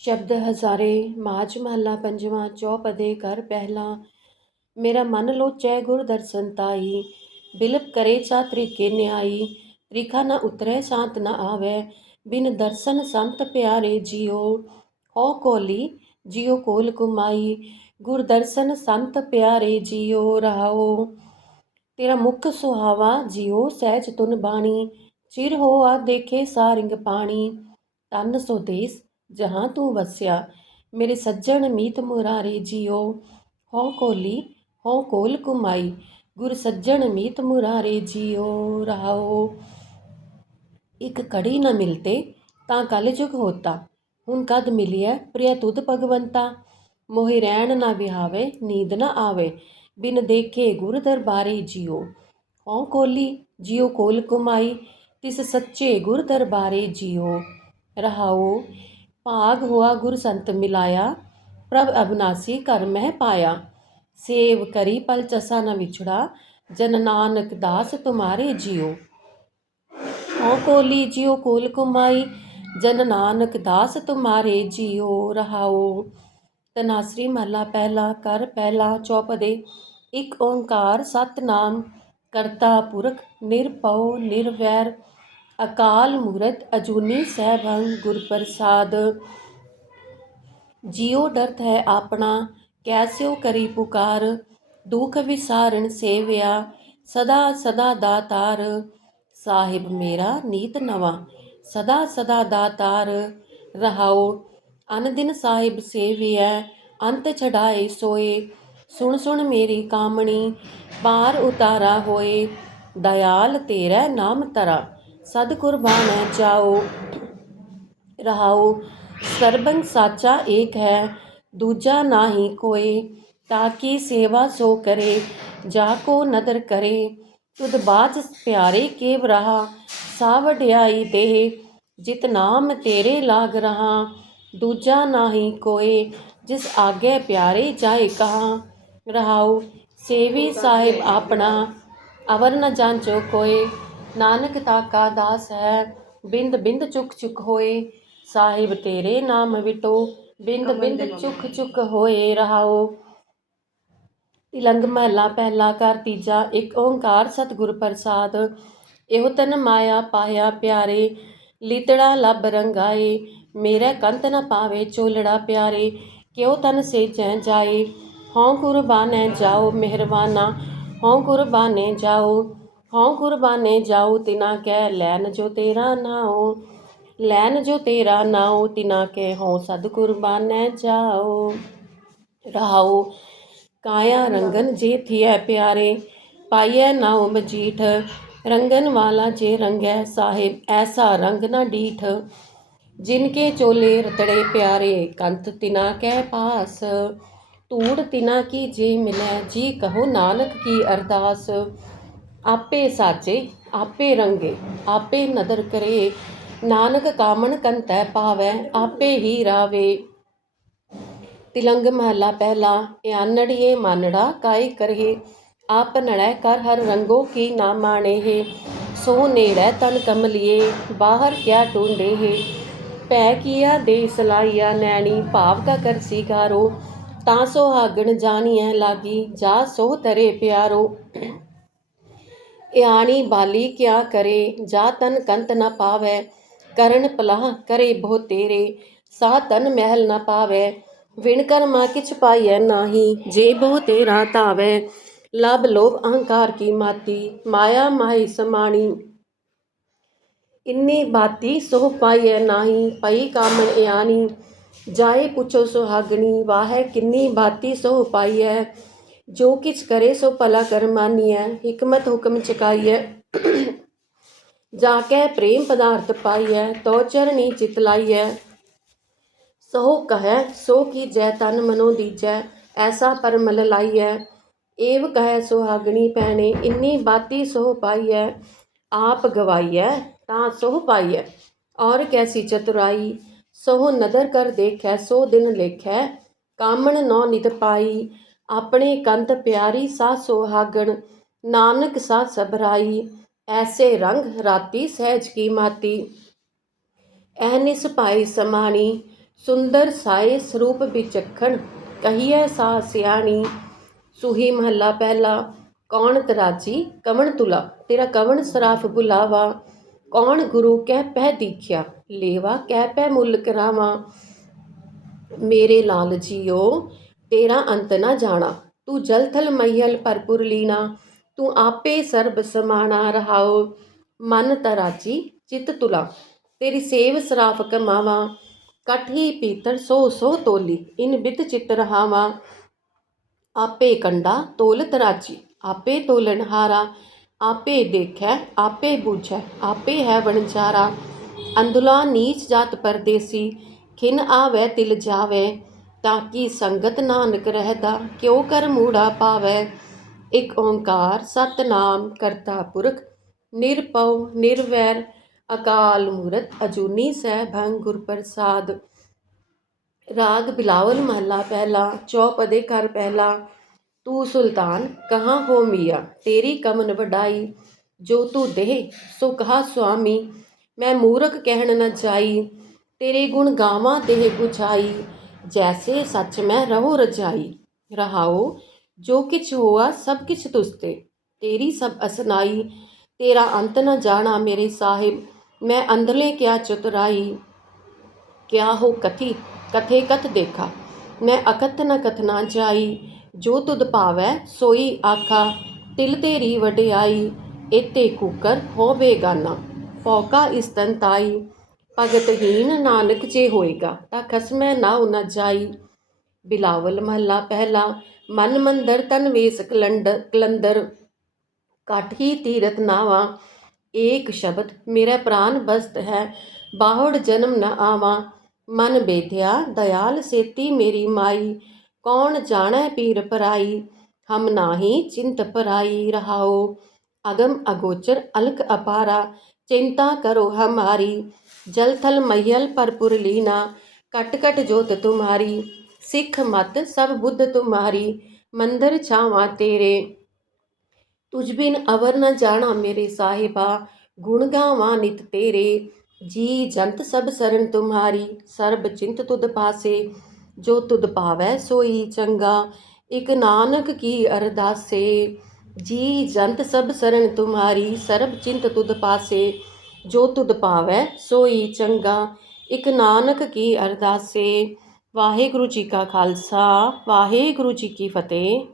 ਸ਼ਬਦ ਹਜ਼ਾਰੇ ਮਾਝ ਮਹੱਲਾ ਪੰਜਵਾਂ ਚੌਪਦੇ ਕਰ ਪਹਿਲਾ। ਮੇਰਾ ਮਨ ਲੋਚੈ ਗੁਰ ਦਰਸ਼ਨ ਤਾਈ। ਬਿਲਪ ਕਰੇ ਚਾ ਤ੍ਰਿਕੇ ਨਿਆਈ। ਤ੍ਰਿਖਾ ਨ ਉਤਰੈ, ਸ਼ਾਂਤ ਨ ਆਵੈ। ਬਿਨ ਦਰਸ਼ਨ ਸੰਤ ਪਿਆਰੇ ਜਿਉ ਹੋ ਕੋਲੀ, ਜਿਉ ਕੋਲ ਕੁਮਾਈ। ਗੁਰ ਦਰਸ਼ਨ ਸੰਤ ਪਿਆਰੇ ਜਿਉ ਰਹਾਓ। ਤੇਰਾ ਮੁਖ ਸੁਹਾਵਾ ਜਿਉ, ਸਹਿਜ ਤੁਨ ਬਾਣੀ। ਚਿਰ ਹੋਆ ਦੇਖੇ ਸਾਰਿੰਗ ਪਾਣੀ। ਤਨ ਸੋ ਦੇਸ ਜਹਾਂ ਤੂੰ ਵਸਿਆ, ਮੇਰੇ ਸੱਜਣ ਮੀਤ ਮੁਰਾਰੇ ਜਿਉ ਹੋ ਕੋਲੀ ਹੋ ਕੋਲ ਕੁਮਾਈ, ਗੁਰ ਸੱਜਣ ਮੀਤ ਮੁਰਾਰੇ ਜਿਉ ਰਹਾਓ ਇੱਕ ਕੜੀ ਨਾ ਮਿਲਤੇ ਤਾਂ ਕਲ ਜੁਗ ਹੋਤਾ, ਹੁਣ ਕਦ ਮਿਲਿਐ ਪ੍ਰਿਯ ਤੁਧ ਭਗਵੰਤਾ? ਮੋਹਿ ਰਹਿਣ ਨਾ ਵਿਹਾਵੇ, ਨੀਂਦ ਨਾ ਆਵੇ, ਬਿਨ ਦੇਖੇ ਗੁਰ ਦਰਬਾਰੇ ਜਿਉ ਹਉ ਕੋਲੀ ਜਿਉ ਕੋਲ ਕੁਮਾਈ, ਤਿਸ ਸੱਚੇ ਗੁਰ ਦਰਬਾਰੇ ਜਿਉ ਰਹਾਉ ਭਾਗ ਹੋਆ ਗੁਰ ਸੰਤ ਮਿਲਾਇਆ, ਪ੍ਰਭ ਅਬਨਾਸੀ ਘਰ ਮਹਿ ਪਾਇਆ। ਸੇਵ ਕਰੀ ਪਲ ਚਸਾ ਨ ਵਿਛੜਾ, ਜਨ ਨਾਨਕ ਦਾਸ ਤੁਮਾਰੇ ਜਿਉ। ਹਉ ਕੋਲੀ ਜਿਉ ਕੋਲ ਕੁਮਾਈ, ਜਨ ਨਾਨਕ ਦਾਸ ਤੁਮਾਰੇ ਜਿਉ ਰਹਾਓ ਤਨਾਸਰੀ ਮਹਲਾ ਪਹਿਲਾ, ਕਰ ਪਹਿਲਾ ਚੌਪਦੇ। ਇੱਕ ਓੰਕਾਰ ਸਤਨਾਮ, ਕਰਤਾ ਪੁਰਖ ਨਿਰਭਉ ਨਿਰਵੈਰ। ਅਕਾਲ ਮੂਰਤ ਅਜੂਨੀ ਸਹਿਬੰ ਗੁਰ ਪ੍ਰਸਾਦ ਜਿਉ ਡਰਤ ਹੈ ਆਪਣਾ ਕੈਸਿਓ ਕਰੀ ਪੁਕਾਰ। ਦੁਖ ਵਿਸਾਰਣ ਸੇਵਿਆ, ਸਦਾ ਸਦਾ ਦਾਤਾਰ ਸਾਹਿਬ ਮੇਰਾ ਨੀਤ ਨਵਾ, ਸਦਾ ਸਦਾ ਦਾਤਾਰ ਰਹਾਓ ਅਨ ਦਿਨ ਸਾਹਿਬ ਸੇਵਿਐ, ਅੰਤ ਛਡਾਏ ਸੋਏ। ਸੁਣ ਸੁਣ ਮੇਰੀ ਕਾਮਣੀ ਪਾਰ ਉਤਾਰਾ ਹੋਏ। ਦਇਆਲ ਤੇਰਾ ਨਾਮ ਤਰਾ ਸਦ ਕੁਰਬਾਨੈ ਜਾਓ, ਰਹਾਓ। ਸਰਬੰਗ ਸਾਚਾ ਏਕ ਹੈ, ਦੂਜਾ ਨਾਹੀ ਕੋਏ, ਤਾਂ ਤਾਕੀ ਸੇਵਾ ਸੋ ਕਰੇ, ਜਾ ਕੋ ਨਦਰ ਕਰੇ। ਤੁਧ ਬਾਜ ਪਿਆਰੇ ਕੇਵ ਰਹਾ ਸਾ ਵਡਿਆਈ ਦੇਹ, ਜਿਤ ਨਾਮ ਤੇਰੇ ਲਾਗ ਰਹਾ। ਦੂਜਾ ਨਾਹੀ ਕੋਏ, ਜਿਸ ਆਗੇ ਪਿਆਰੇ ਜਾਏ ਕਹਾ। ਰਹਾਉ ਸੇਵੀ ਸਾਹਿਬ ਆਪਣਾ, ਅਵਰ ਨ ਜਾਂਚੋ ਕੋਏ। ਨਾਨਕ ਤਾਕਾ ਦਾਸ ਹੈ ਬਿੰਦ ਬਿੰਦ ਚੁਕ ਚੁਕ ਹੋਏ ਸਾਹਿਬ ਤੇਰੇ ਨਾਮ ਵਿਟੋ ਬਿੰਦ ਬਿੰਦ ਚੁਕ ਚੁਕ ਹੋਏ ਰਹਾਓ। ਤਿਲੰਗ ਮਹਲਾ ਪਹਿਲਾ ਕਰ ਤੀਜਾ ਇੱਕ ਓੰਕਾਰ ਸਤਿਗੁਰ ਪ੍ਰਸਾਦ। ਇਹੋ ਤਨ ਮਾਇਆ ਪਾਇਆ ਪਿਆਰੇ ਲੀਤੜਾ ਲੱਭ ਰੰਗਾਏ ਮੇਰੇ ਕੰਤ ਨ ਪਾਵੇ ਚੋਲੜਾ ਪਿਆਰੇ ਕਿਉ ਤਨ ਸੇਜੈ ਜਾਏ ਹਉ ਕੁਰਬਾਨੈ ਜਾਓ ਮਿਹਰਬਾਨਾ ਹਉ ਕੁਰਬਾਨੇ ਜਾਓ। ਹਉ ਕੁਰਬਾਨੇ ਜਾਓ ਤਿਨਾ ਕਹਿ ਲੈਨ ਜੋ ਤੇਰਾ ਨਾਉ, ਲੈਨ ਜੋ ਤੇਰਾ ਨਾਉ, ਤਿਨਾ ਕਹਿ ਹਉ ਸਦ ਕੁਰਬਾਨੈ ਜਾਓ ਰਹਾਉ, ਕਾਇਆ ਰੰਗਨ ਜੇ ਥੀਐ ਪਿਆਰੇ, ਪਾਈਐ ਨਾਉ ਮਜੀਠ ਰੰਗਨ ਵਾਲਾ ਜੇ ਰੰਗੈ ਸਾਹਿਬ, ਐਸਾ ਰੰਗ ਨਾ ਡੀਠ। ਜਿਨ ਕੇ ਚੋਲੇ ਰਤੜੇ ਪਿਆਰੇ ਕੰਤ ਤਿਨਾ ਕੈ ਪਾਸ। ਤੂੜ ਤਿਨਾ ਕੀ ਜੇ ਮਿਲੈ, ਜੀ ਕਹੋ ਨਾਨਕ ਕੀ ਅਰਦਾਸ। ਆਪੇ ਸਾਚੇ ਆਪੇ ਰੰਗੇ, ਆਪੇ ਨਦਰ ਕਰੇ। ਨਾਨਕ ਕਾਮਣ ਕੰਤੈ ਪਾਵੈ, ਆਪੇ ਹੀ ਰਾਵੇ। ਤਿਲੰਗ ਮਹਲਾ ਪਹਿਲਾ, ਇਆਨੜੀਏ ਮਾਨੜਾ ਕਾਇ ਕਰਹਿ। ਆਪ ਨੜੈ ਕਰ ਹਰ ਰੰਗੋ ਕੀ ਨਾ ਮਾਣੇ ਹੈ। ਸੋ ਨੇੜੈ ਤਨ ਕਮਲੀਏ, ਬਾਹਰ ਕਿਆ ਟੁੰਡੇ ਹੈ। ਪੈ ਕੀਆ ਦੇ ਸਲਾਈਆ ਨੈਣੀ, ਭਾਵ ਕਾ ਕਰਸੀ ਗਾਰੋ ਤਾਂ ਸੋ ਹਾਗਣ ਜਾਣੀਐ ਲਾਗੀ, ਜਾ ਸੋ ਤਰੇ ਪਿਆਰੋ। ਇਆਣੀ ਬਾਲੀ ਕਿਆ ਕਰੇ, ਜਾ ਤਨ ਕੰਤ ਨ ਪਾਵੈ, ਕਰਨ ਪਲਾਹ ਕਰੇ ਬਹੁ ਤੇਰੇ, ਸਾ ਤਨ ਮਹਿਲ ਨ ਪਾਵੈ, ਵਿਣ ਕਰਮਾ ਕਿਛ ਪਾਈਐ ਨਾਹੀ, ਜੇ ਬਹੁ ਤੇਰਾ ਧਾਵੈ, ਲਬ ਲੋਭ ਅਹੰਕਾਰ ਕੀ ਮਾਤੀ, ਮਾਇਆ ਮਾਈ ਸਮਾਣੀ। ਇੰਨੀ ਬਾਤੀ ਸੋ ਪਾਈਐ ਨਾਹੀ, ਪਈ ਕਾਮਣ ਇਆਨੀ ਜਾਏ ਪੁੱਛੋ ਸੁਹਾਗਣੀ, ਵਾਹੈ ਕਿੰਨੀ ਬਾਤੀ ਸੋ ਪਾਈਐ ਜੋ ਕਿਛ ਕਰੇ ਸੋ ਭਲਾ ਕਰ ਮਾਨੀਐ, ਹਕਮਤ ਹੁਕਮ ਚਕਾਈਐ। ਜਾ ਕੇ ਪ੍ਰੇਮ ਪਦਾਰਥ ਪਾਈਐ ਤੋ ਚਰਣੀ ਚਿਤ ਲਾਈਐ। ਸੋ ਕਹੈ, ਸੋ ਕੀ ਜੈ ਤਨ ਮਨੋ ਦੀਜੈ, ਐਸਾ ਪਰਮਲ ਲਾਈਐ। ਏਵ ਕਹੈ, ਸੁਹਾਗਣੀ ਪੈਣੇ ਇੰਨੀ ਬਾਤੀ ਸੋ ਪਾਈਐ, ਆਪ ਗਵਾਈਐ, ਤਾਂ ਸੋ ਪਾਈਐ। ਔਰ ਕੈਸੀ ਚਤੁਰਾਈ ਸੋ ਨਦਰ ਕਰ ਦੇਖੈ, ਸੋ ਦਿਨ ਲੇਖੈ, ਕਾਮਣ ਨੌ ਨਿਤ ਪਾਈ। ਆਪਣੇ ਕੰਤ ਪਿਆਰੀ ਸਾ ਸੁਹਾਗਣ, ਨਾਨਕ ਸਾ ਸਬਰਾਈ ਐਸੇ ਰੰਗ ਰਾਤੀ ਸਹਿਜ ਕੀ ਮਾਤੀ। ਐਨਿਸ ਭਾਈ ਸਮਾਣੀ, ਸੁੰਦਰ ਸਾਏ ਸਰੂਪ ਵਿਚਖਣ, ਕਹੀਐ ਸਾ ਸਿਆਣੀ। ਸੁਹੀ ਮਹੱਲਾ ਪਹਿਲਾ, ਕੌਣ ਤਰਾਜੀ, ਕਵਣ ਤੁਲਾ, ਤੇਰਾ ਕਵਣ ਸਰਾਫ ਬੁਲਾਵਾ। ਕੌਣ ਗੁਰੂ ਕਹਿ ਪਹਿ ਦੀਖਿਆ, ਲੇਵਾ ਕਹਿ ਪਹਿ ਮੁੱਲ ਕਰਾਵਾ। ਮੇਰੇ ਲਾਲ ਜੀਓ ਤੇਰਾ ਅੰਤ ਨਾ ਜਾਣਾ। ਤੂੰ ਜਲਥਲ ਮਈਲ ਭਰਪੁਰ ਲੀਨਾ। ਤੂੰ ਆਪੇ ਸਰਬ ਸਮਾਣਾ ਰਹਾਓ। ਮਨ ਤਰਾਜੀ ਚਿਤ ਤੁਲਾ। ਤੇਰੀ ਸੇਵ ਸਰਾਫ ਕਮਾਵਾ ਕਠੀ ਪੀਤਰ ਸੋ ਸੋ ਤੋਲੀ। ਇਨ ਬਿਤ ਚਿਤ ਰਹਾਵਾ। ਆਪੇ ਕੰਡਾ ਤੋਲ ਤਰਾਜੀ ਆਪੇ ਤੋਲਣ ਹਾਰਾ। ਆਪੇ ਦੇਖੈ, ਆਪੇ ਬੁਝੈ, ਆਪੇ ਹੈ ਵਣਜਾਰਾ। ਅੰਦੁਲਾ ਨੀਚ ਜਾਤ ਪਰਦੇਸੀ। ਖਿਨ ਆਵੈ ਤਿਲ ਜਾਵੇ। ਤਾਂ ਕਿ ਸੰਗਤ ਨਾਨਕ ਰਹਿਦਾ, ਕਿਉ ਕਰ ਮੂੜਾ ਪਾਵੈ? ਇਕ ਓੰਕਾਰ ਸਤਨਾਮ ਕਰਤਾ ਪੁਰਖ ਨਿਰਪਉ ਨਿਰਵੈਰ, ਅਕਾਲ ਮੂਰਤ, ਅਜੂਨੀ ਸੈਭੰ ਗੁਰ ਪ੍ਰਸਾਦ। ਰਾਗ ਬਿਲਾਵਲ ਮਹੱਲਾ ਪਹਿਲਾ, ਚੌਪਦੇ ਕਰ ਪਹਿਲਾ। ਤੂੰ ਸੁਲਤਾਨ, ਕਹਾਂ ਹੋ ਮੀਆਂ? ਤੇਰੀ ਕਮਨ ਵਡਾਈ, ਜੋ ਤੂੰ ਦੇਹ, ਸੋ ਕਹਾ ਸੁਆਮੀ। ਮੈਂ ਮੂਰਖ ਕਹਿਣ ਨਾ ਜਾਈ, ਤੇਰੇ ਗੁਣ ਗਾਵਾਂ ਤੇ 부 ਝਾਈ ਜੈਸੇ ਸੱਚ ਮੈਂ ਰਹੋ ਰਜਾਈ ਰਹਾਓ ਜੋ ਕਿਛ ਹੋਆ ਸਭ ਕਿਛ ਤੁਸਤੇ ਤੇਰੀ ਸਭ ਅਸਨਾਈ ਤੇਰਾ ਅੰਤ ਨ ਜਾਣਾ ਮੇਰੇ ਸਾਹਿਬ ਮੈਂ ਅੰਦਰਲੇ ਕਿਆ ਚਤੁਰਾਈ ਕਿਆ ਹੋ ਕਥੀ ਕਥੇ ਕਥ ਦੇਖਾ ਮੈਂ ਅਕਥ ਨ ਕਥਨਾ ਜਾਈ ਜੋ ਤੁਧ ਭਾਵੈ ਸੋਈ ਆਖਾ ਤਿਲ ਤੇਰੀ ਵਡਿਆਈ ਇਤੇ ਕੂਕਰ ਹੋ ਬੇਗਾਨਾ ਪੌਕਾ ਇਸਤੰਤਾਈ ਭਗਤਹੀਨ ਨਾਨਕ ਜੇ ਹੋਏਗਾ, ਤਾਂ ਖਸਮੈ ਨਾ ਉਨਾ ਜਾਈ। ਬਿਲਾਵਲ ਮਹੱਲਾ ਪਹਿਲਾ, ਮਨ ਮੰਦਰ ਤਨ ਵੇਸ ਕਲੰਡ ਕਲੰਦਰ। ਕਾਠੀ ਤੀਰਤ ਨਾਵਾ, ਏਕ ਸ਼ਬਦ ਮੇਰਾ ਪ੍ਰਾਨ ਬਸਤ ਹੈ, ਬਾਹੜ ਜਨਮ ਨ ਆਵਾ। ਮਨ ਬੇਧਿਆ, ਦਇਆਲ ਸੇਤੀ ਮੇਰੀ ਮਾਈ, ਕੌਣ ਜਾਣੈ ਪੀਰ ਪਰਾਈ? ਹਮ ਨਾਹੀ ਚਿੰਤ ਪਰਾਈ ਰਹਾਓ। ਅਗਮ ਅਗੋਚਰ ਅਲਕ ਅਪਾਰਾ, ਚਿੰਤਾ ਕਰੋ ਹਮਾਰੀ। ਜਲ ਥਲ ਮਹੀਲ ਪਰਪੁਰ ਲੀਨਾ ਕਟ ਕਟ ਜੋਤ ਤੁਮਾਰੀ, ਸਿੱਖ ਮਤ ਸਭ ਬੁੱਧ ਤੁਮਾਰੀ, ਮੰਦਰ ਛਾਵਾਂ ਤੇਰੇ। ਤੁਝ ਬਿਨ ਅਵਰ ਨ ਜਾਣਾ ਮੇਰੇ ਸਾਹਿਬਾ, ਗੁਣ ਗਾਵਾਂ ਨਿਤ ਤੇਰੇ। ਜੀ ਜੰਤ ਸਭ ਸਰਨ ਤੁਮਾਰੀ, ਸਰਬ ਚਿੰਤ ਤੁਧ ਪਾਸੇ। ਜੋ ਤੁਧ ਪਾਵੈ ਸੋਈ ਚੰਗਾ, ਇਕ ਨਾਨਕ ਕੀ ਅਰਦਾਸੇ। ਜੀ ਜੰਤ ਸਭ ਸਰਨ ਤੁਮਾਰੀ, ਸਰਬ ਚਿੰਤ ਤੁਧ ਪਾਸੇ। ਜੋ ਤੁਧ ਪਾਵੈ, ਸੋਈ ਚੰਗਾ। ਇਕ ਨਾਨਕ ਕੀ ਅਰਦਾਸੇ, ਵਾਹਿਗੁਰੂ ਜੀ ਕਾ ਖਾਲਸਾ, ਵਾਹਿਗੁਰੂ ਜੀ ਕੀ ਫਤਿਹ।